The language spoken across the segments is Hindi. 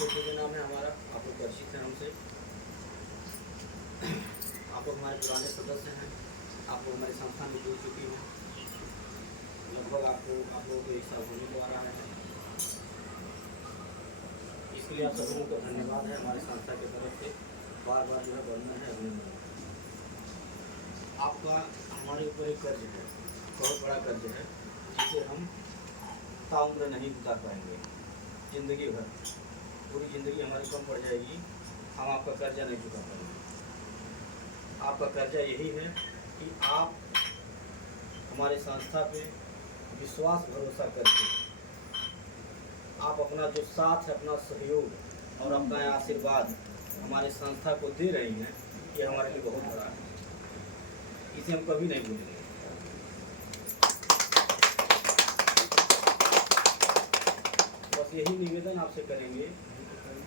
के नाम है हमारा, आप लोग परिचित हैं हमसे। आप लोग हमारे पुराने सदस्य हैं, आप लोग हमारी संस्था में जुड़ चुकी हैं। लगभग आप लोगों को 1 साल होने को आ रहा है। इसके लिए आप सभी लोगों को धन्यवाद है हमारी संस्था की तरफ से। बार बार जो है वंदन है, अभिनंदन। आपका हमारे ऊपर एक कर्ज है, बहुत बड़ा कर्ज है, जिसे हम ताउम्र नहीं चुका पाएंगे। ज़िंदगी भर, पूरी ज़िंदगी हमारी कम पड़ जाएगी, हम आपका कर्जा नहीं चुका पाएंगे। आपका कर्जा यही है कि आप हमारे संस्था पे विश्वास भरोसा करके आप अपना जो साथ है, अपना सहयोग और अपना आशीर्वाद हमारे संस्था को दे रही हैं, ये हमारे लिए बहुत बड़ा है। इसे हम कभी नहीं भूलेंगे। बस यही निवेदन आपसे करेंगे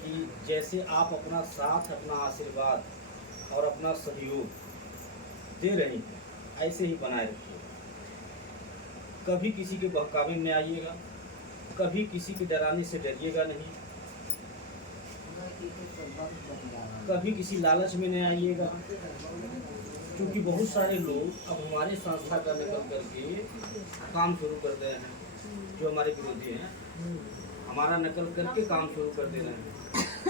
कि जैसे आप अपना साथ, अपना आशीर्वाद और अपना सहयोग दे रही हैं, ऐसे ही बनाए रखिए। कभी किसी के बहकावे में आइएगा, कभी किसी के डराने से डरिएगा नहीं, कभी किसी लालच में नहीं आइएगा। क्योंकि बहुत सारे लोग अब हमारे संस्था का निकल करके काम शुरू कर रहे हैं, जो हमारे विरोधी हैं, हमारा नकल करके काम शुरू कर दे रहे हैं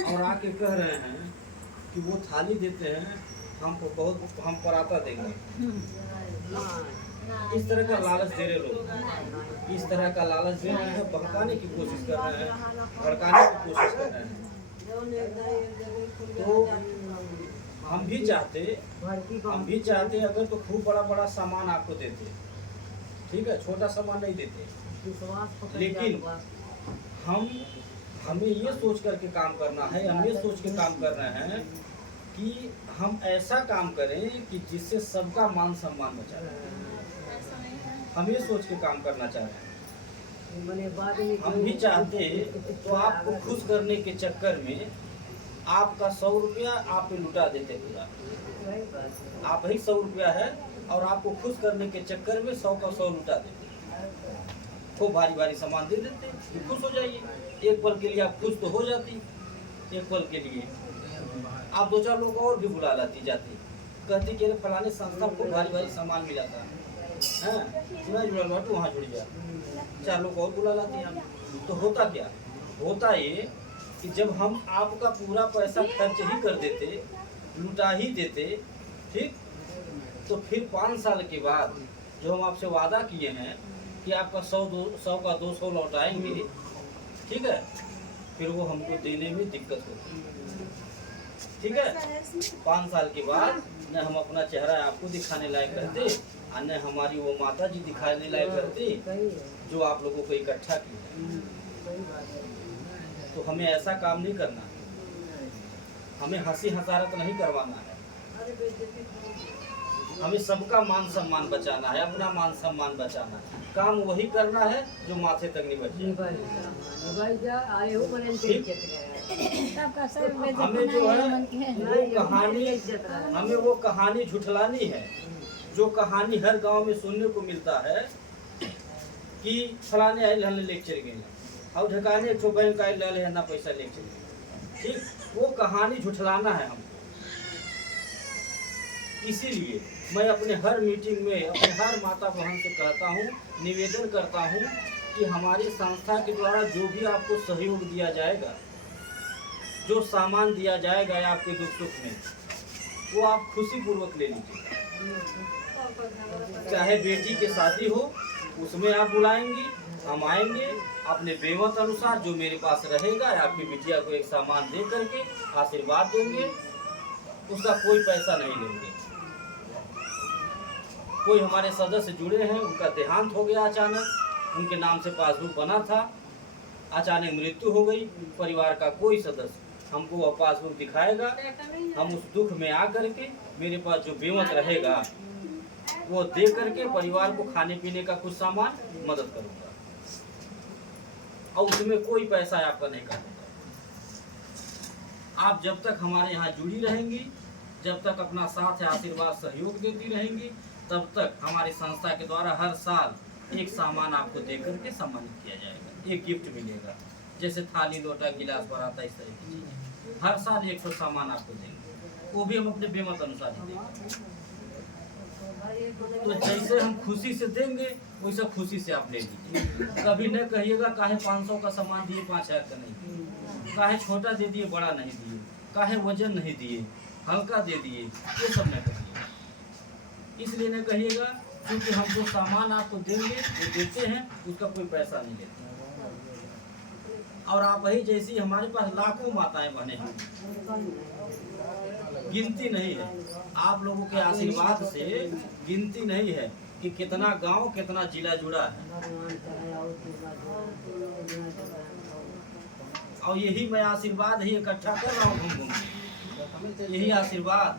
और आके कह रहे हैं कि वो थाली देते हैं, हम पराठा देंगे। इस तरह का लालच दे रहे लोग, इस तरह का लालच दे रहे हैं, बहकाने की कोशिश कर रहे हैं, भड़काने की कोशिश कर रहे हैं। तो हम भी चाहते अगर तो खूब बड़ा बड़ा सामान आपको देते, ठीक है, छोटा सामान नहीं देते। लेकिन हमें ये सोच करके काम करना है, हम ये सोच के काम कर रहे हैं कि हम ऐसा काम करें कि जिससे सबका मान सम्मान बचा रहे। हम ये सोच के काम करना चाह रहे हैं। हम भी चाहते तो आपको खुश करने के चक्कर में आपका 100 रुपया आप पे लुटा देते पूरा। आप ही 100 रुपया है और आपको खुश करने के चक्कर में 100 का 100 लुटा देते। खूब भारी भारी सामान दे देते, खुश हो जाइए। एक पल के लिए आप खुश तो हो जाती, एक पल के लिए आप 2-4 लोग और भी बुला लाती जाती, कहती कि फलाने संस्था को भारी भारी सामान मिला था, मैं जुड़ा हुआ तो वहाँ जुड़ गया, 4 लोग और बुला लाती हम। तो होता क्या, होता ये कि जब हम आपका पूरा पैसा खर्च ही कर देते, लुटा ही देते, ठीक, तो फिर 5 साल के बाद जो हम आपसे वादा किए हैं कि आपका 100 का 200 लौटाएंगे, ठीक है, फिर वो हमको देने में दिक्कत होती है। ठीक है, 5 साल के बाद न हम अपना चेहरा आपको दिखाने लायक करते और न हमारी वो माता जी दिखाने लायक करती जो आप लोगों को इकट्ठा किया। तो हमें ऐसा काम नहीं करना, हमें हंसी हंसारत नहीं करवाना है, हमें सबका मान सम्मान बचाना है, अपना मान सम्मान बचाना है। काम वही करना है जो माथे तक नहीं बचे। हमें जो है हमें वो कहानी झुठलानी है, जो कहानी हर गांव में सुनने को मिलता है कि फलाने आए हल लेक्चर गए और ढकाने एक बैंक आए ले ना पैसा लेक्चर, ठीक, वो कहानी झुठलाना है हमको। इसीलिए मैं अपने हर मीटिंग में अपने हर माता बहन से कहता हूँ, निवेदन करता हूँ कि हमारी संस्था के द्वारा जो भी आपको सहयोग दिया जाएगा, जो सामान दिया जाएगा आपके दुख सुख में, वो आप खुशी पूर्वक ले लीजिए। चाहे बेटी की शादी हो, उसमें आप बुलाएंगी, हम आएंगे, अपने बेमत अनुसार जो मेरे पास रहेगा, आपकी बिटिया को एक सामान दे करके आशीर्वाद देंगे, उसका कोई पैसा नहीं लेंगे। कोई हमारे सदस्य जुड़े हैं, उनका देहांत हो गया अचानक, उनके नाम से पासबुक बना था, अचानक मृत्यु हो गई, परिवार का कोई सदस्य हमको वह पासबुक दिखाएगा, हम उस दुख में आ करके मेरे पास जो बेमत रहेगा वो दे करके परिवार को खाने पीने का कुछ सामान मदद करूंगा और उसमें कोई पैसा आपका नहीं काटूंगा। आप जब तक हमारे यहाँ जुड़ी रहेंगी, जब तक अपना साथ आशीर्वाद सहयोग देती रहेंगी, तब तक हमारी संस्था के द्वारा हर साल एक सामान आपको दे करके सम्मानित किया जाएगा, एक गिफ्ट मिलेगा। जैसे थाली लोटा गिलास बराता इस तरह की चीजें। हर साल 100 सामान आपको देंगे, वो भी हम अपने बेमत अनुसार ही देंगे। तो जैसे हम खुशी से देंगे वैसा खुशी से आप ले लीजिए। कभी न कहिएगा काहे 500 का सामान दिए 5000 का नहीं दिए, काहे छोटा दे दिए बड़ा नहीं दिए, काहे वजन नहीं दिए हल्का दे दिए, ये सब न कहिएगा। इसलिए न कहिएगा क्योंकि हम जो सामान आपको देंगे वो देते हैं, उसका कोई पैसा नहीं लेते। और आप ही जैसी हमारे पास लाखों माताएं बहनें हैं, गिनती नहीं है। आप लोगों के आशीर्वाद से गिनती नहीं है कि कितना गांव कितना जिला जुड़ा है। और यही मैं आशीर्वाद ही इकट्ठा कर रहा हूँ घूम घूम, यही आशीर्वाद,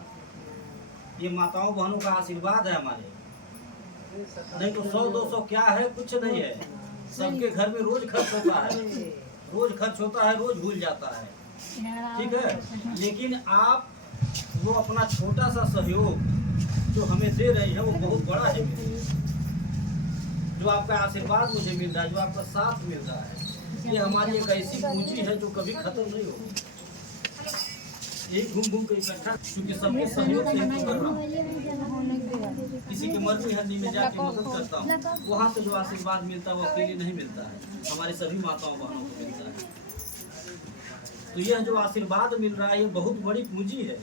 ये माताओं बहनों का आशीर्वाद है हमारे। नहीं तो 100-200 क्या है, कुछ नहीं है। सबके घर में रोज खर्च होता है, रोज खर्च होता है, रोज भूल जाता है, ठीक है। लेकिन आप वो अपना छोटा सा सहयोग जो हमें दे रही है वो बहुत बड़ा है। जो आपका आशीर्वाद मुझे मिल रहा है, जो आपका साथ मिल रहा है, ये हमारी एक ऐसी पूंजी है जो कभी खत्म नहीं होगी। यही घूम घूम के इकट्ठा, क्योंकि सबके सहयोग से कर रहा हूँ। किसी के मर्जी हड्डी में जाके मदद करता हूँ, वहाँ से जो आशीर्वाद मिलता है वो अकेले नहीं मिलता है, हमारे सभी माताओं बहनों को मिलता है। तो यह जो आशीर्वाद मिल रहा है ये बहुत बड़ी पूंजी है,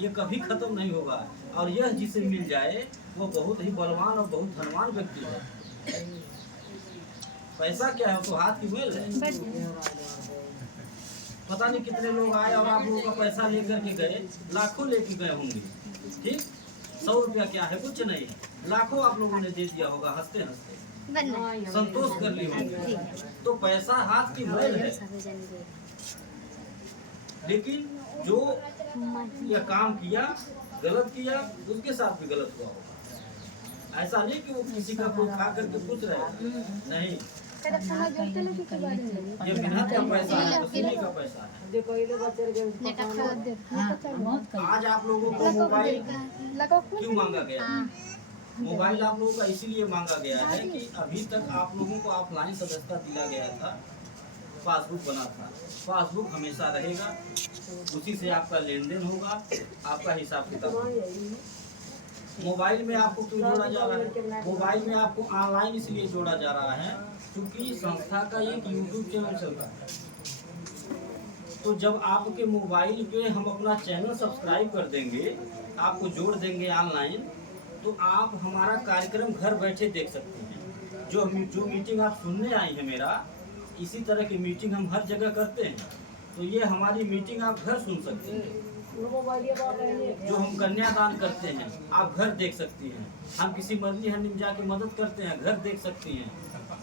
ये कभी खत्म नहीं होगा। और यह जिसे मिल जाए वो बहुत ही बलवान और बहुत धनवान व्यक्ति है। पैसा क्या है, वो तो हाथ की मेल है। पता नहीं कितने लोग आए और आप लोगों का पैसा लेकर के गए, लाखों लेके गए होंगे, ठीक। 100 रुपया क्या है, कुछ नहीं है, लाखों आप लोगों ने दे दिया होगा, हंसते हंसते संतोष कर ली होंगे। तो पैसा हाथ की मेल है। लेकिन जो यह काम किया, गलत किया, उसके साथ भी गलत हुआ होगा। ऐसा नहीं कि वो किसी का कोई खा करके पूछ रहे हैं, नहीं। ये मेहनत का पैसा है, पसीने का पैसा है। आज आप लोगों को मोबाइल क्यों मांगा गया? मोबाइल आप लोगों का इसीलिए मांगा गया है कि अभी तक आप लोगों को ऑफलाइन सदस्यता दिया गया था, पासबुक बना था। पासबुक हमेशा रहेगा, उसी से आपका लेन देन होगा, आपका हिसाब किताब। मोबाइल में आपको क्यों जोड़ा जा रहा है? मोबाइल में आपको ऑनलाइन इसलिए जोड़ा जा रहा है क्योंकि संस्था का एक यूट्यूब चैनल चलता है। तो जब आपके मोबाइल पे हम अपना चैनल सब्सक्राइब कर देंगे, आपको जोड़ देंगे ऑनलाइन, तो आप हमारा कार्यक्रम घर बैठे देख सकते हैं। जो मीटिंग आप सुनने आई है मेरा, इसी तरह की मीटिंग हम हर जगह करते हैं। तो ये हमारी मीटिंग आप घर सुन सकते हैं। जो हम कन्यादान करते हैं आप घर देख सकती हैं। हम किसी मरली हंडी में जाके मदद करते हैं, घर देख सकती हैं।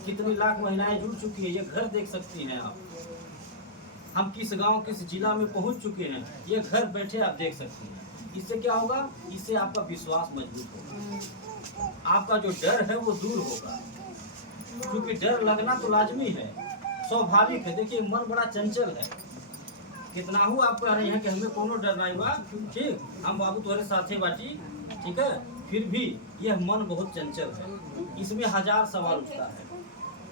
कितनी लाख महिलाएं जुड़ चुकी है, ये घर देख सकती हैं आप। हम किस गांव किस जिला में पहुंच चुके हैं, ये घर बैठे आप देख सकती हैं। इससे क्या होगा? इससे आपका विश्वास मजबूत होगा, आपका जो डर है वो दूर होगा। क्योंकि डर लगना तो लाजमी है, स्वाभाविक है। देखिए मन बड़ा चंचल है, कितना हूँ आप कह रहे हैं कि हमें कोनो डर नहीं बा, ठीक, हम बाबू तुम्हारे साथे बाटी, ठीक है। फिर भी यह मन बहुत चंचल है, इसमें 1000 सवाल उठता है।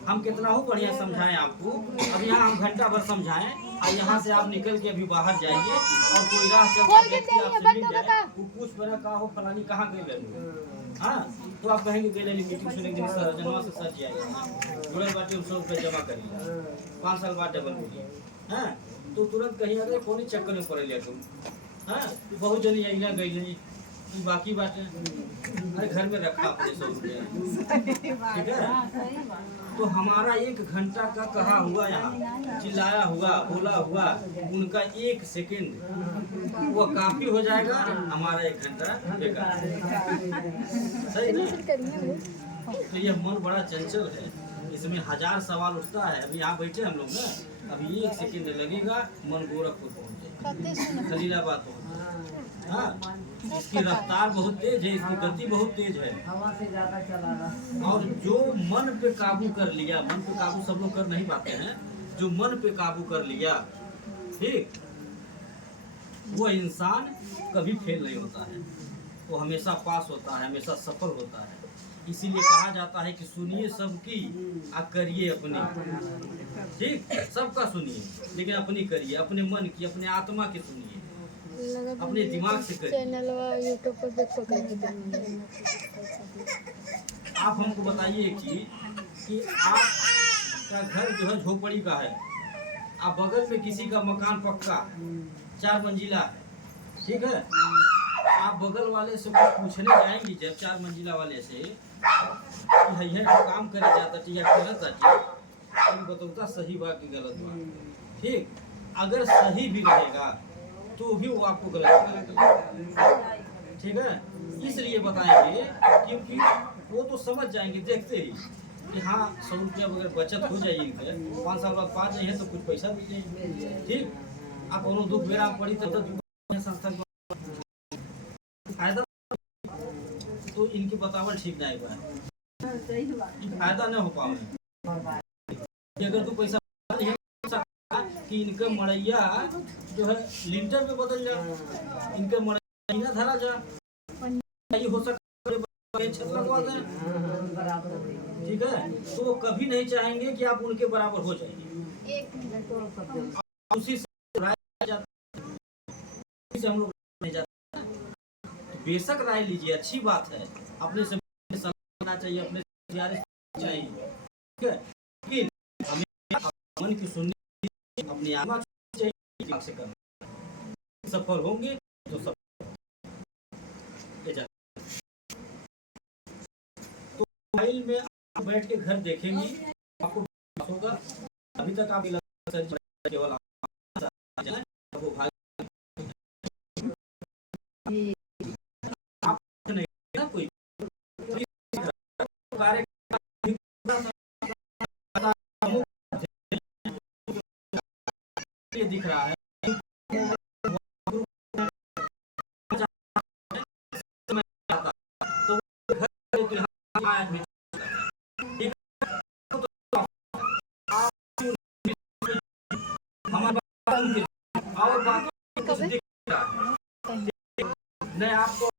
हम कितना हो बढ़िया समझाएं आपको। अब यहाँ हम घंटा भर समझाएं और यहाँ से आप निकल के अभी बाहर जाइए और कोई राह चलता व्यक्ति आपसे मिल जाए, वो पूछ पड़ा का हो फलानी कहाँ गए ले, हाँ, तो आप कहेंगे गए मीटिंग सुनेंगे सर जनवा से सर जी आएगा जुड़ल बाटे 100 रुपये जमा करिए, 5 साल बाद डबल मिलिए, हाँ। तो तुरंत कहीं अगर कौन चक्कर में पड़े लिया तुम, हाँ, बहुत जल्दी अइला गई बाकी बात है, अरे घर में रखा अपने 100 रुपये, ठीक है। तो हमारा 1 घंटा का कहा हुआ, यहाँ चिल्लाया हुआ, बोला हुआ, उनका 1 सेकंड वो काफी हो जाएगा, हमारा 1 घंटा बेकार। सही ना? तो ये मन बड़ा चंचल है, इसमें 1000 सवाल उठता है। अभी यहाँ बैठे हम लोग ना, अभी 1 सेकंड लगेगा मन गोरखपुर पहुँचे, खलीलाबाद पहुँचे, हाँ। इसकी रफ्तार बहुत तेज है, इसकी गति बहुत तेज है। और जो मन पे काबू कर लिया, मन पे काबू सब लोग कर नहीं पाते हैं, जो मन पे काबू कर लिया, ठीक, वो इंसान कभी फेल नहीं होता है, वो हमेशा पास होता है, हमेशा सफल होता है। इसीलिए कहा जाता है कि सुनिए सबकी और करिए अपनी। ठीक, सबका सुनिए लेकिन अपनी करिए, अपने मन की, अपने आत्मा की सुनिए, अपने दिमाग से करिए। आप हमको बताइए कि आपका घर जो है झोपड़ी का है, आप बगल में किसी का मकान पक्का 4 मंजिला है, ठीक है, आप बगल वाले से कुछ पूछने जाएंगी जब 4 मंजिला वाले से कि है काम करे जाता या गलत है, तो बताता सही बात की गलत बात। ठीक, अगर सही भी रहेगा तो भी वो आपको गलत करेगा। ठीक है, इसलिए बताएंगे क्योंकि वो तो समझ जाएंगे देखते ही कि हाँ 100 रुपया अगर बचत हो जाएगी 5 साल बाद पा जाइए तो कुछ पैसा भी जाएगी। ठीक, आप उन्होंने दुख बेरा पड़ी तो संस्था फायदा, तो इनकी बतावट ठीक नहीं पाए, फायदा नहीं हो पाए। अगर तू पैसा कि इनका मड़ैया जो है लिंटर में बदल जा, इनका मड़ैया धरा जा, हो सकता छत लगवा दें। ठीक है, तो वो कभी नहीं चाहेंगे कि आप उनके बराबर हो जाइए। उसी से हम लोग नहीं जाते, तो बेशक राय लीजिए, अच्छी बात है, अपने से सलाह चाहिए, अपने से चाहिए। ठीक है, लेकिन हमें मन की सुननी, अपनी आत्मा चाहिए से करना, सफल होंगे तो सब मोबाइल में आप बैठ के घर देखेंगी आपको होगा। अभी तक आप केवल वो भाई आप नहीं ना कोई कार्य दिख रहा है, तो नहीं आपको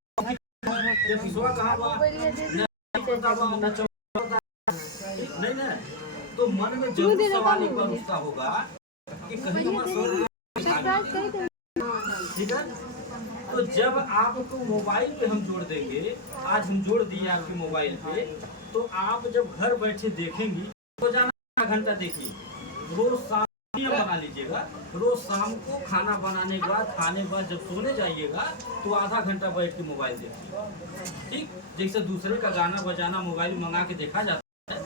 नहीं ना, तो मन में जरूर सवाल एक बार उठता होगा कि कहीं ठीक है। तो जब आपको मोबाइल पे हम जोड़ देंगे, आज हम जोड़ दिए आपके मोबाइल पे, तो आप जब घर बैठे देखेंगी तो जाना घंटा देखिए, रोज शाम बना लीजिएगा, रोज शाम को खाना बनाने के बाद, खाने के बाद जब सोने जाइएगा तो आधा घंटा बैठ के मोबाइल देखिए। ठीक, जैसे दूसरे का गाना बजाना मोबाइल मंगा के देखा जाता है,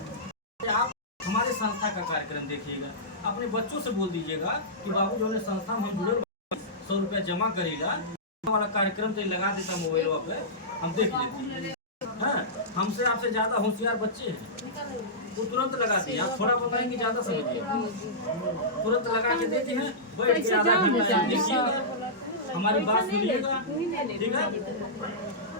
आप हमारे संस्था का कार्यक्रम देखिएगा, अपने बच्चों से बोल दीजिएगा कि बाबू जो संस्था में हम जुड़े 100 रुपया जमा करेगा वाला कार्यक्रम तो लगा देता मोबाइल पे, हम देख लेते हैं। हमसे आपसे ज्यादा होशियार बच्चे हैं, वो तुरंत लगाते हैं, आप थोड़ा बताएंगे ज्यादा समझिए, तुरंत लगा के देते हैं, बैठ के आधा घंटा देखिएगा, हमारी बात सुनिएगा। ठीक है,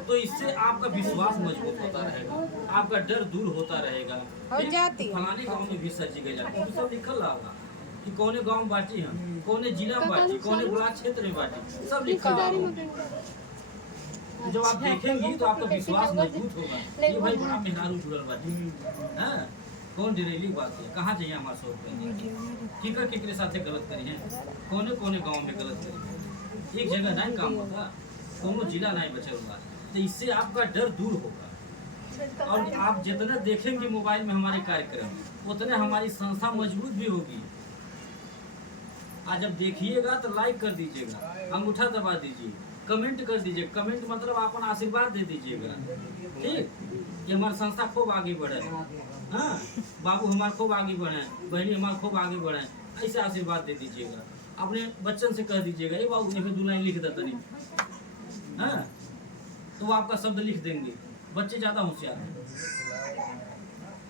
तो इससे आपका विश्वास मजबूत होता रहेगा, आपका डर दूर होता रहेगा। फलाने गाँव में भी सची गई जाती, सब लिखल रहा कि कौने गांव में बाटी है, कौने जिला में बाटी, कौने ब्लॉक क्षेत्र में बाटी, सब लिखा होगा। जब आप देखेंगी तो आपका विश्वास मजबूत होगा कि भाई बड़ा मेहरारू जुड़ल बाटी, हां कौन डिरेली बात है, कहां जाइए हमारे साथ किकर केकरे साथे गलत करी है, कौने कौने गांव में गलत करी, एक जगह नहीं काम होगा, कोनो जिला नहीं बचल हुआ, तो इससे आपका डर दूर होगा। और आप जितना देखेंगे मोबाइल में हमारे कार्यक्रम, उतने हमारी संस्था मजबूत भी होगी। आज जब देखिएगा तो लाइक कर दीजिएगा, अंगूठा दबा दीजिए, कमेंट कर दीजिए, कमेंट मतलब अपन आशीर्वाद दे दीजिएगा। ठीक, कि हमारी संस्था खूब आगे बढ़े, हाँ बाबू हमारे खूब आगे बढ़े, बहनी हमारे खूब आगे बढ़े, ऐसे आशीर्वाद दे दीजिएगा। अपने बच्चन से कह दीजिएगा ये बाबू ने 2 लाइन लिख देता नहीं, हाँ तो वो आपका शब्द लिख देंगे, बच्चे ज्यादा होशियार हैं।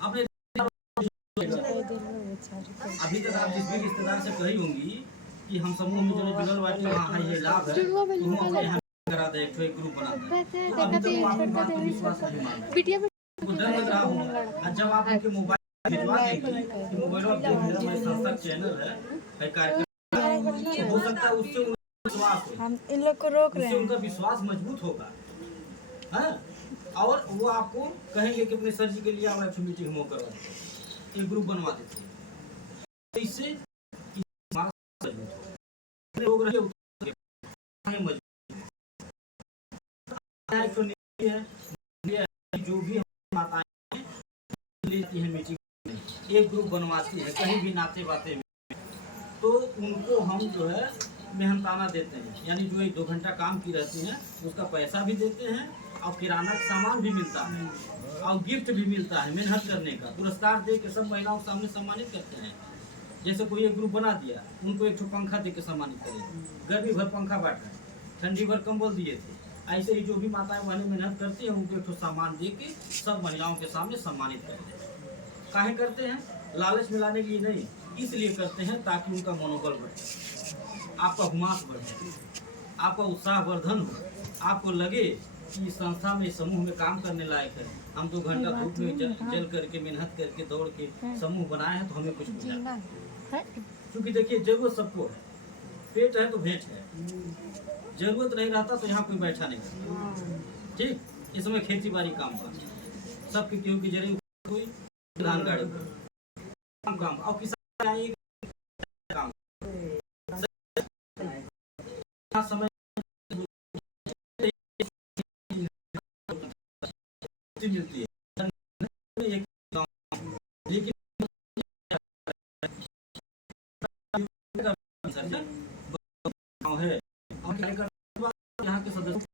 अपने अभी तक आप जिस भी रिश्तेदार से कही होंगी कि हम समूह में जो जुड़ल बाटे वहाँ ये लाभ है, तो हम अपने यहाँ करा दे, एक ग्रुप बना दे, तो अभी तक वो आपकी बात पर विश्वास नहीं माना, वो डर लग रहा होगा। जब आप उनके मोबाइल भिजवा देंगे कि मोबाइल में हमारी संस्था चैनल है कार्यक्रम, हो सकता है उससे उनका विश्वास हो, हम इन लोग को रोक रहे हैं, उनका विश्वास मजबूत होगा। हाँ और वो आपको कहेंगे कि अपने सर जी के लिए आप मीटिंग हम करवा देते, एक ग्रुप बनवा देते। तो इससे लोग रहे जो भी माताएं लेती हैं मीटिंग, एक ग्रुप बनवाती है कहीं भी नाते बाते में, तो उनको हम जो है मेहनताना देते हैं, यानी जो 1-2 घंटा काम की रहती हैं उसका पैसा भी देते हैं और किराना का सामान भी मिलता है और गिफ्ट भी मिलता है मेहनत करने का, पुरस्कार दे के सब महिलाओं के सामने सम्मानित करते हैं। जैसे कोई एक ग्रुप बना दिया, उनको एक पंखा दे के सम्मानित करें, गर्मी भर पंखा बांटा, ठंडी भर कंबल दिए थे। ऐसे ही जो भी माताएं बहनें मेहनत करती हैं उनको एक सामान दे के सब महिलाओं के सामने सम्मानित करते हैं। काहे करते हैं? लालच में लाने के लिए नहीं, इसलिए करते हैं ताकि उनका मनोबल बढ़े, आपका हुमास बढ़े, आपका उत्साह वर्धन हो, आपको लगे कि इस संस्था में समूह में काम करने लायक है। हम 2 घंटा धूप में जल करके मेहनत करके दौड़ के समूह बनाए हैं तो हमें कुछ मिला। क्योंकि देखिए जरूरत सबको है, पेट है तो भेंट है, जरूरत नहीं रहता तो यहाँ कोई बैठा नहीं करता। ठीक, इसमें खेती बाड़ी काम कर सबकी केहू की जरूरत, कोई धान गाड़ी काम और किसान आएंगे काम समय मिलती है, लेकिन है यहाँ के सदस्य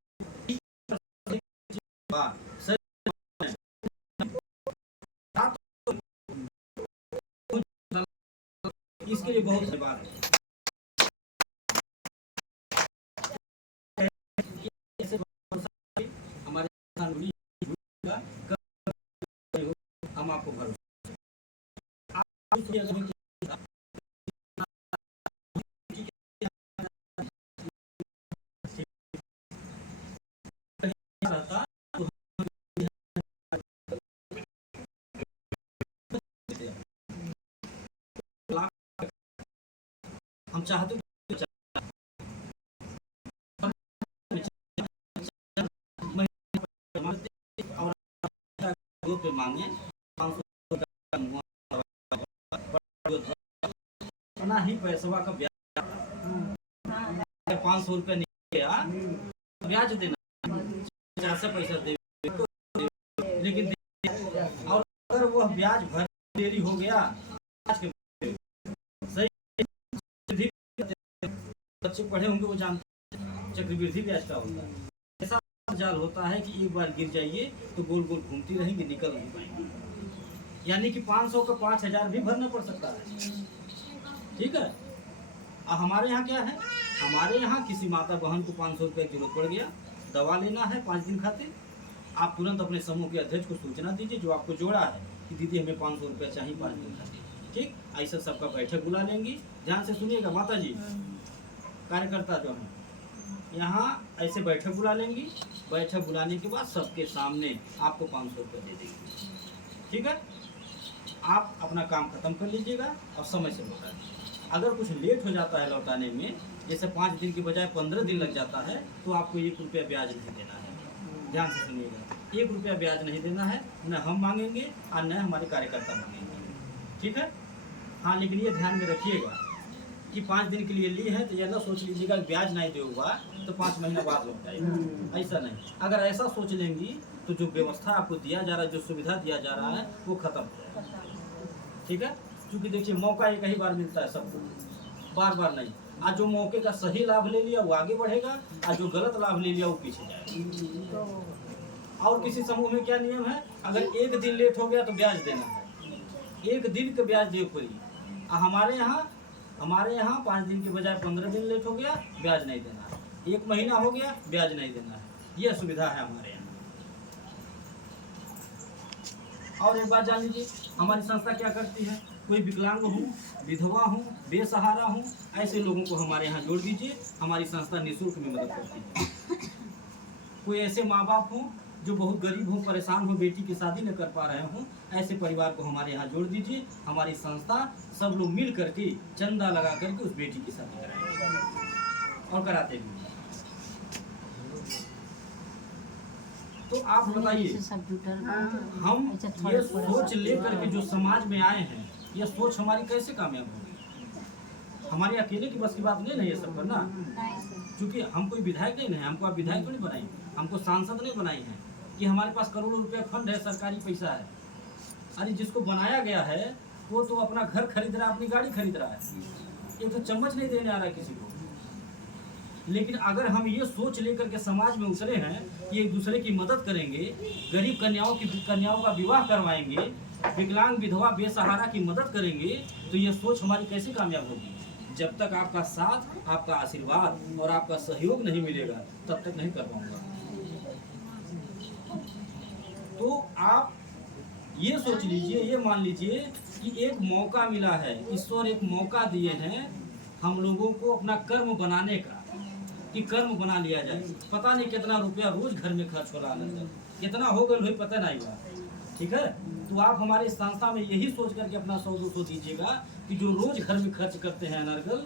इसके लिए बहुत सी बात है। हमारे हम आपको भरोसा हम चाहते पे मांगे 500 ही पैसवा का ब्याज 500 रुपया निकलेगा, ब्याज देना 400 पैसा दे, लेकिन और अगर वह ब्याज भर देरी हो गया, सही बच्चे पढ़े होंगे वो जानते हैं चक्रवृद्धि ब्याज का होता है। ऐसा जाल होता है कि एक बार गिर जाइए तो गोल गोल घूमती रहेंगी, निकल नहीं पाएंगी। यानी कि 500 का 5000 भी भरना पड़ सकता है। ठीक है, अब हमारे यहाँ क्या है, हमारे यहाँ किसी माता बहन को 500 रुपये की जरूरत पड़ गया, दवा लेना है 5 दिन खातिर, आप तुरंत अपने समूह के अध्यक्ष को सूचना दीजिए जो आपको जोड़ा है कि दीदी हमें 500 रुपया चाहिए 5 दिन खातिर। ठीक, ऐसा सबका बैठक बुला लेंगी। ध्यान से सुनिएगा माता जी, कार्यकर्ता जो हैं यहाँ ऐसे बैठक बुला लेंगी, बैठक बुलाने के बाद सबके सामने आपको 500 रुपये दे देंगे। ठीक है, आप अपना काम खत्म कर लीजिएगा और समय से लौटा दीजिए। अगर कुछ लेट हो जाता है लौटाने में, जैसे 5 दिन की बजाय 15 दिन लग जाता है, तो आपको 1 रुपया ब्याज नहीं देना है। ध्यान से सुनिएगा, 1 रुपया ब्याज नहीं देना है, न हम मांगेंगे और न हमारे कार्यकर्ता मांगेंगे। ठीक है, हाँ, लेकिन ये ध्यान में रखिएगा कि 5 दिन के लिए ली है तो यह ना सोच लीजिएगा ब्याज नहीं देगा तो 5 महीना बाद लौट जाएगा, ऐसा नहीं। अगर ऐसा सोच लेंगी तो जो व्यवस्था आपको दिया जा रहा है, जो सुविधा दिया जा रहा है, वो खत्म हो जाएगा। ठीक है, क्योंकि देखिए मौका एक ही बार मिलता है सबको, बार बार नहीं। आज जो मौके का सही लाभ ले लिया वो आगे बढ़ेगा, और जो गलत लाभ ले लिया वो पीछे जाएगा। और किसी समूह में क्या नियम है, अगर 1 दिन लेट हो गया तो ब्याज देना है, 1 दिन का ब्याज दे कोई। हमारे यहाँ 5 दिन के बजाय 15 दिन लेट हो गया, ब्याज नहीं देना है, 1 महीना हो गया, ब्याज नहीं देना है। यह सुविधा है हमारे यहाँ। और एक बात जान लीजिए, हमारी संस्था क्या करती है, कोई विकलांग हो, विधवा हो, बेसहारा हो, ऐसे लोगों को हमारे यहाँ जोड़ दीजिए। हमारी संस्था निःशुल्क में मदद करती है। कोई ऐसे माँ बाप हो जो बहुत गरीब हो, परेशान हो, बेटी की शादी न कर पा रहे हो, ऐसे परिवार को हमारे यहाँ जोड़ दीजिए। हमारी संस्था सब लोग मिल करके चंदा लगा करके उस बेटी की शादी कराएंगे और कराते भी। तो आप बताइए, हम ये सोच लेकर के जो समाज में आए हैं, ये सोच हमारी कैसे कामयाब होगी? हमारे अकेले की बस की बात नहीं है ये सब करना, क्योंकि हम कोई विधायक नहीं है, हमको आप विधायक नहीं बनाई, हमको सांसद नहीं बनाई है कि हमारे पास करोड़ों रुपया फंड है, सरकारी पैसा है। अरे जिसको बनाया गया है वो तो अपना घर खरीद रहा है, अपनी गाड़ी खरीद रहा है, ये तो चम्मच नहीं देने आ रहा है किसी को। लेकिन अगर हम ये सोच लेकर के समाज में उतरे हैं कि एक दूसरे की मदद करेंगे, गरीब कन्याओं का विवाह करवाएंगे, विकलांग विधवा बेसहारा की मदद करेंगे, तो ये सोच हमारी कैसे कामयाब होगी? जब तक आपका साथ, आपका आशीर्वाद और आपका सहयोग नहीं मिलेगा तब तक नहीं कर पाऊंगा। तो आप ये सोच लीजिए, ये मान लीजिए कि एक मौका मिला है, ईश्वर एक मौका दिए हैं हम लोगों को अपना कर्म बनाने का, कि कर्म बना लिया जाए। पता नहीं कितना रुपया रोज घर में खर्च हो रहा है, कितना हो गए भाई पता नहीं हुआ। ठीक है, तो आप हमारे संस्था में यही सोच करके अपना 100-200 दीजिएगा कि जो रोज घर में खर्च करते हैं अनर्गल,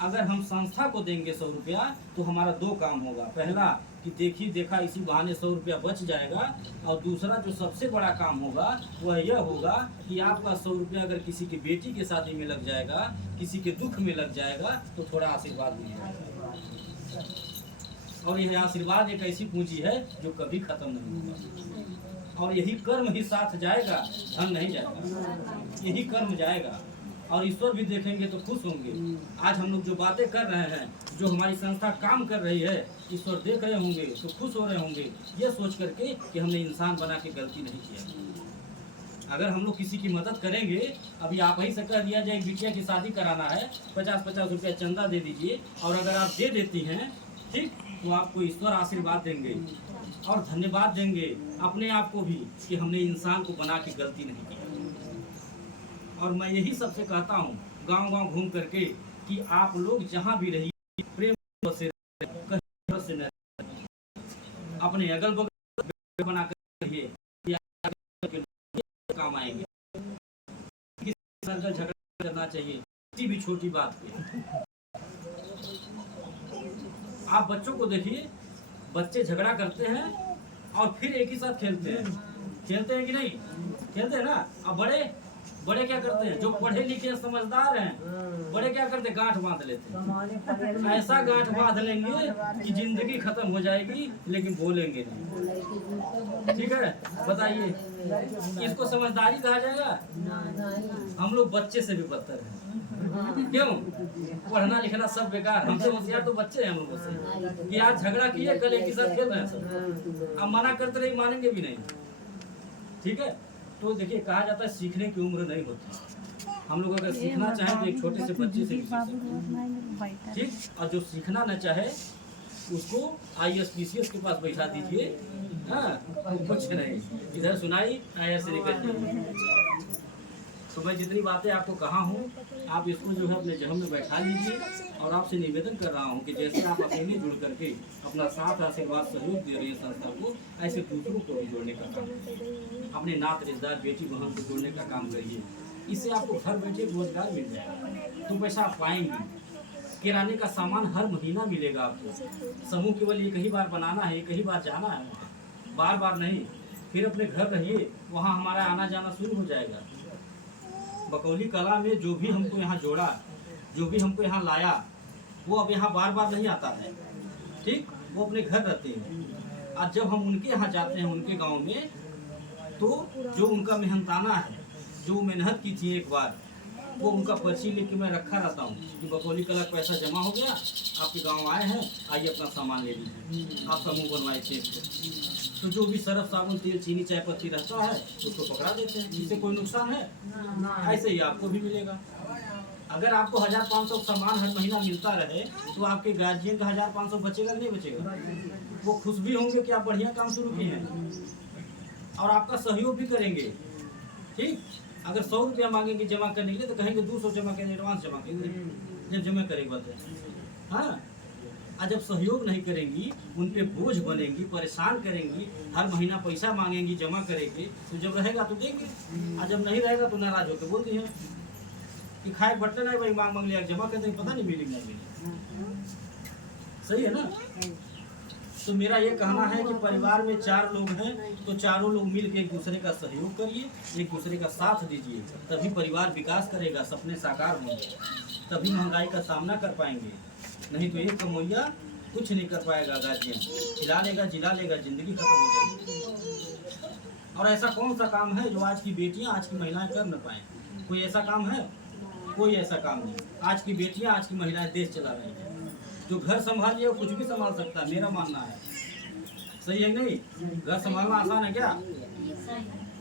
अगर हम संस्था को देंगे 100 रुपया तो हमारा 2 काम होगा। पहला कि देखी देखा इसी बहाने 100 रुपया बच जाएगा, और दूसरा जो सबसे बड़ा काम होगा वह यह होगा कि आपका 100 रुपया अगर किसी की बेटी के शादी में लग जाएगा, किसी के दुख में लग जाएगा, तो थोड़ा आशीर्वाद मिल जाएगा। और यह आशीर्वाद एक ऐसी पूंजी है जो कभी खत्म नहीं होगा, और यही कर्म ही साथ जाएगा, धन नहीं जाएगा, यही कर्म जाएगा। और ईश्वर भी देखेंगे तो खुश होंगे। आज हम लोग जो बातें कर रहे हैं, जो हमारी संस्था काम कर रही है, ईश्वर देख रहे होंगे तो खुश हो रहे होंगे, ये सोच करके कि हमने इंसान बना के गलती नहीं किया। अगर हम लोग किसी की मदद करेंगे, अभी आप ही से कह दिया जाए बिटिया की शादी कराना है, 50-50 रुपया चंदा दे दीजिए, और अगर आप दे देती हैं, ठीक, तो आपको ईश्वर आशीर्वाद देंगे और धन्यवाद देंगे अपने आप को भी कि हमने इंसान को बना के गलती नहीं की। और मैं यही सबसे कहता हूँ गांव-गांव घूम करके कि आप लोग जहाँ भी रहिए प्रेम से कहीं से न, अपने अगल बगल बना कर रहिए, काम आएंगे। किसी से झगड़ा करना चाहिए किसी भी छोटी बात पे। आप बच्चों को देखिए, बच्चे झगड़ा करते हैं और फिर एक ही साथ खेलते हैं कि नहीं? खेलते हैं ना। अब बड़े क्या करते हैं? जो पढ़े लिखे समझदार हैं, बड़े क्या करते हैं? गांठ बांध लेते हैं। ऐसा गांठ बांध लेंगे कि जिंदगी खत्म हो जाएगी, लेकिन बोलेंगे नहीं। ठीक है, बताइए इसको समझदारी कहा जाएगा? हम लोग बच्चे से भी बदतर हैं। क्यों? पढ़ना लिखना सब बेकार, हमसे होशियार तो बच्चे हैं हम लोगों से। कि आज झगड़ा किए, कल एक ही साथ खेल रहे हैं सब। अब मना करते रही, मानेंगे भी नहीं। ठीक है, तो देखिए कहा जाता है सीखने की उम्र नहीं होती। हम लोग अगर सीखना चाहें तो एक छोटे से बच्चे से सीख सकते हैं। ठीक, और जो सीखना न चाहे उसको IAS PCS के पास बैठा दीजिए। हाँ, कुछ नहीं, इधर सुनाई IAS से निकल जाइए। तो मैं जितनी बातें आपको कहा हूँ, आप इसको जो है अपने जहन में बैठा लीजिए। और आपसे निवेदन कर रहा हूँ कि जैसे आप अकेले जुड़ करके अपना साथ आशीर्वाद सहयोग दे रही है संस्था को, ऐसे दूसरों को भी जोड़ने का काम, अपने नात रिश्तेदार बेटी बहन को जोड़ने का काम करिए। इससे आपको घर बैठे रोजगार मिल जाएगा, तो पैसा आप पाएंगे। किराने का सामान हर महीना मिलेगा आपको। समूह केवल एक ही बार बनाना है, एक ही बार जाना है, बार बार नहीं। फिर अपने घर रहिए, वहाँ हमारा आना जाना शुरू हो जाएगा। बकौली कला में जो भी हमको यहाँ जोड़ा, जो भी हमको यहाँ लाया, वो अब यहाँ बार बार नहीं आता है। ठीक, वो अपने घर रहते हैं। और जब हम उनके यहाँ जाते हैं, उनके गांव में, तो जो उनका मेहनताना है, जो मेहनत की थी एक बार, वो उनका पर्ची लेके मैं रखा रहता हूँ कि बकौली कला पैसा जमा हो गया, आपके गांव आए हैं, आइए अपना सामान ले लीजिए, आप समूह बनवाए थे। तो जो भी सरफ साबुन तेल चीनी चाय पत्ती रहता है उसको पकड़ा देते हैं। इससे कोई नुकसान है? ऐसे ही आपको भी मिलेगा। अगर आपको 1500 सामान हर महीना मिलता रहे, तो आपके गार्जियन का 1500 बचेगा नहीं बचेगा? वो खुश भी होंगे कि आप बढ़िया काम शुरू किए हैं, और आपका सहयोग भी करेंगे। ठीक, अगर 100 रुपया मांगेंगे जमा करने के लिए, तो कहेंगे 200 जमा करेंगे, एडवांस जमा करेंगे, जब जमा करेंगे। हाँ, और जब सहयोग नहीं करेंगी, उन पे बोझ बनेंगी, परेशान करेंगी, हर महीना पैसा मांगेंगी, जमा करेंगे, तो जब रहेगा तो देंगे, और जब नहीं रहेगा तो नाराज होकर बोलती हैं कि खाए बर्तन है भाई, मांग लिया, जमा कर देंगे, पता नहीं मिलेंगे नहीं मिलेंगे। सही है ना? तो मेरा ये कहना है कि परिवार में 4 लोग हैं तो चारों लोग मिल के एक दूसरे का सहयोग करिए, एक दूसरे का साथ दीजिए, तभी परिवार विकास करेगा, सपने साकार होंगे, तभी महंगाई का सामना कर पाएंगे। नहीं तो एक कमोइया कुछ नहीं कर पाएगा। गार्जियन खिला लेगा, जिला लेगा, जिंदगी खत्म हो जाएगी। और ऐसा कौन सा काम है जो आज की बेटियां, आज की महिलाएं कर न पाए? कोई ऐसा काम है? कोई ऐसा काम नहीं। आज की बेटियां, आज की महिलाएं देश चला रही हैं। जो घर संभाल लिया वो कुछ भी संभाल सकता है, मेरा मानना है। सही है नहीं? घर संभालना आसान है क्या?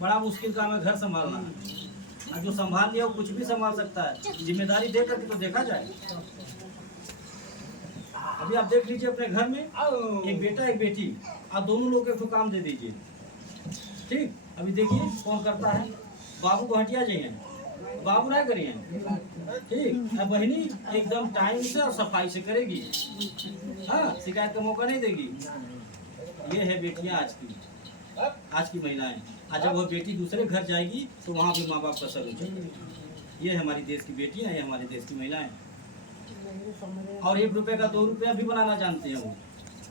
बड़ा मुश्किल काम है घर संभालना। और जो संभाल लिया वो कुछ भी संभाल सकता है। जिम्मेदारी दे करके तो देखा जाए। अभी आप देख लीजिए अपने घर में एक बेटा एक बेटी, आप दोनों लोग एक काम दे दीजिए, ठीक? अभी देखिए कौन करता है। बाबू को हटिया जाइए, बाबू ना करिए, ठीक? अब बहनी एकदम टाइम से और सफाई से करेगी, हाँ, शिकायत का मौका नहीं देगी। ये है बेटियां आज की महिलाएं। आज जब वो बेटी दूसरे घर जाएगी तो वहाँ भी माँ बाप का सर उठेगा। ये है हमारी देश की बेटियां, ये हमारे देश की महिलाएं। और 1 रुपए का 2 रुपया भी बनाना जानते हैं वो,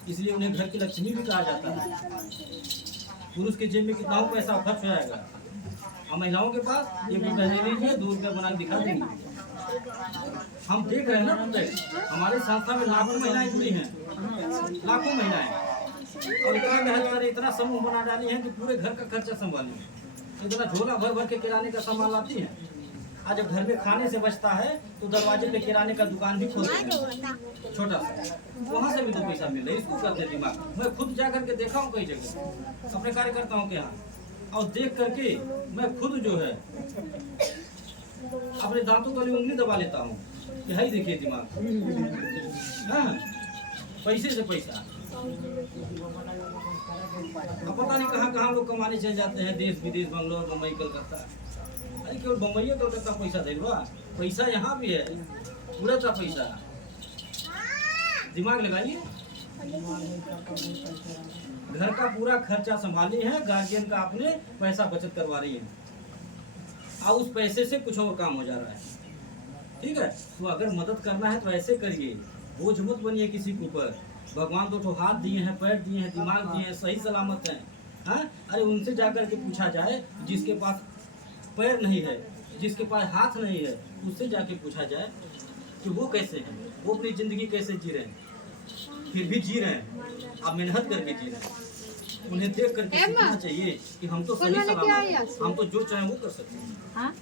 इसलिए उन्हें घर की लक्ष्मी भी कहा जाता है। पुरुष के जेब में कितना पैसा खर्च हो जाएगा, और महिलाओं के पास 1 रुपया ले लीजिए, 2 रुपया बना के दिखा देंगे। हम देख रहे हैं ना पुत्र, हमारे संस्था में लाखों महिलाएं जुड़ी हैं, लाखों महिलाएं, और इतना मेहनत करें, इतना समूह बना डाली है कि पूरे घर का खर्चा संभाली, इतना झोला भर भर के किराने का सामान लाती है। आज जब घर में खाने से बचता है तो दरवाजे पे किराने का दुकान भी खोलते हैं, छोटा सा, वहाँ से भी 2 पैसा मिल रहा है। इसको करते दिमाग। मैं खुद जा करके देखा हूँ कई जगह अपने कार्यकर्ताओं के यहाँ, और देख करके मैं खुद जो है अपने दांतों तले उंगली दबा लेता हूँ कि हाई देखिए दिमाग, हाँ, पैसे से पैसा। अब पता नहीं कहाँ कहाँ लोग कमाने चले जाते हैं, देश विदेश, बंगलोर, मुंबई, कलकत्ता। अरे केवल बम्बई कलकत्ता पैसा दे दो, पैसा यहाँ भी है, पूरा था पैसा। दिमाग लगाइए। घर का पूरा खर्चा संभाली है, गार्जियन का आपने पैसा बचत करवा रही है, और उस पैसे से कुछ और काम हो जा रहा है, ठीक है? तो अगर मदद करना है तो ऐसे करिए, बोझ मत बनिए किसी के ऊपर। भगवान तो हाथ दिए हैं, पैर दिए हैं, दिमाग दिए हैं, सही सलामत हैं, हाँ? अरे उनसे जाकर के पूछा जाए, जिसके पास पैर नहीं है, जिसके पास हाथ नहीं है, उससे जाके पूछा जाए कि वो कैसे हैं, वो अपनी ज़िंदगी कैसे जी रहे हैं, फिर भी जी रहे हैं, आप मेहनत करके जी रहे हैं। उन्हें देख करके सीखना चाहिए कि हम तो सही सलामत, हम तो जो चाहें वो कर सकते हैं।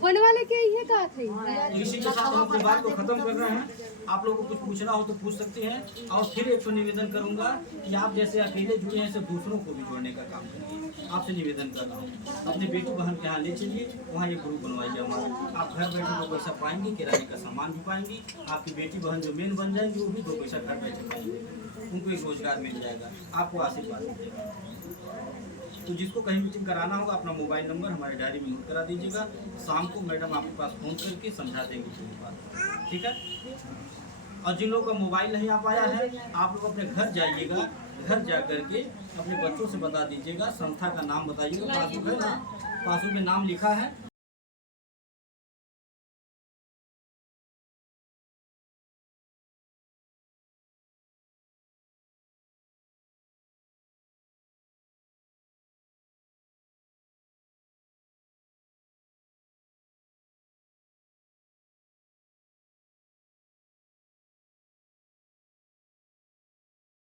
बोलने वाले के ये कहा थे। तो इसी के साथ हम अपनी बात को खत्म कर रहे हैं। आप लोगों को कुछ पूछना हो तो पूछ सकते हैं। और फिर एक तो निवेदन करूंगा कि आप जैसे अकेले जुड़े हैं, सब दूसरों को भी जोड़ने का काम करिए। आपसे निवेदन कर रहा हूँ, अपने बेटी बहन के यहाँ ले चलिए, वहाँ एक ग्रुप बनवाइए हमारा। आप घर बैठे 2 पैसा पाएंगे, किराने का सामान भी पाएंगी। आपकी बेटी बहन जो मेन बन जाएंगी वो भी 2 पैसा घर बैठे पाएंगे, उनको एक रोजगार मिल जाएगा, आपको आशीर्वाद मिलेगा। तो जिसको कहीं मीटिंग कराना होगा अपना मोबाइल नंबर हमारे डायरी में नोट करा दीजिएगा। शाम को मैडम आपके पास फ़ोन करके समझा देंगे पूरी बात, ठीक है? और जिन लोगों का मोबाइल नहीं आ पाया है, आप लोग अपने घर जाइएगा, घर जा करके अपने बच्चों से बता दीजिएगा, संस्था का नाम बताइएगा, पासबुक है ना, पासबुक में नाम लिखा है,